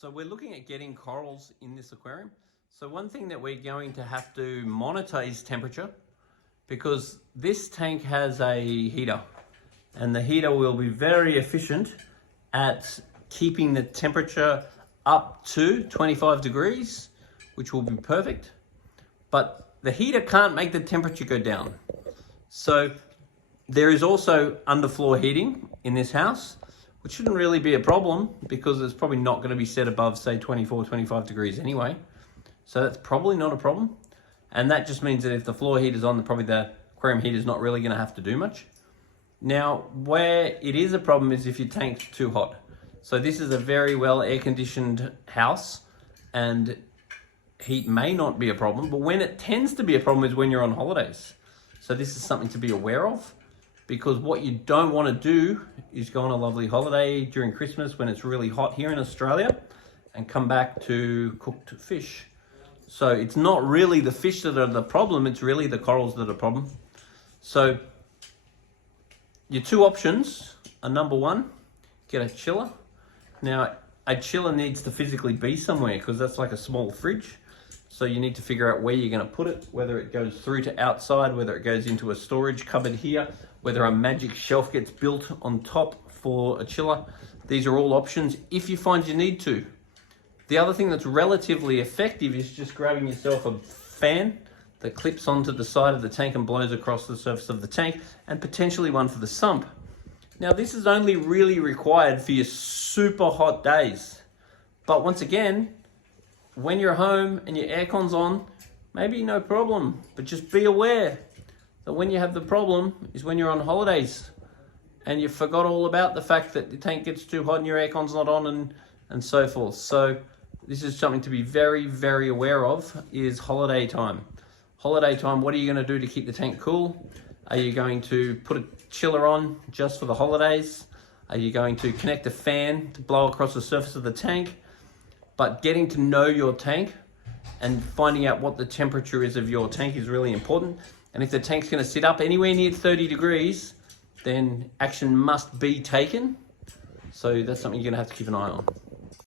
So we're looking at getting corals in this aquarium. So one thing that we're going to have to monitor is temperature, because this tank has a heater, and the heater will be very efficient at keeping the temperature up to 25 degrees, which will be perfect. But the heater can't make the temperature go down. So there is also underfloor heating in this house, which shouldn't really be a problem because it's probably not going to be set above, say, 24, 25 degrees anyway. So that's probably not a problem. And that just means that if the floor heater's on, probably the aquarium heater's not really going to have to do much. Now, where it is a problem is if your tank's too hot. So this is a very well air-conditioned house, and heat may not be a problem, but when it tends to be a problem is when you're on holidays. So this is something to be aware of, because what you don't want to do is go on a lovely holiday during Christmas when it's really hot here in Australia and come back to cooked fish. So it's not really the fish that are the problem, it's really the corals that are the problem. So your two options are, number one, get a chiller. Now, a chiller needs to physically be somewhere because that's like a small fridge. So you need to figure out where you're going to put it, whether it goes through to outside, whether it goes into a storage cupboard here, whether a magic shelf gets built on top for a chiller. These are all options if you find you need to. The other thing that's relatively effective is just grabbing yourself a fan that clips onto the side of the tank and blows across the surface of the tank, and potentially one for the sump. Now, this is only really required for your super hot days. But once again, when you're home and your aircon's on, maybe no problem, but just be aware that when you have the problem is when you're on holidays and you forgot all about the fact that the tank gets too hot and your aircon's not on and so forth. So this is something to be very, very aware of, is holiday time. Holiday time, what are you going to do to keep the tank cool? Are you going to put a chiller on just for the holidays? Are you going to connect a fan to blow across the surface of the tank? But getting to know your tank and finding out what the temperature is of your tank is really important. And if the tank's going to sit up anywhere near 30 degrees, then action must be taken. So that's something you're going to have to keep an eye on.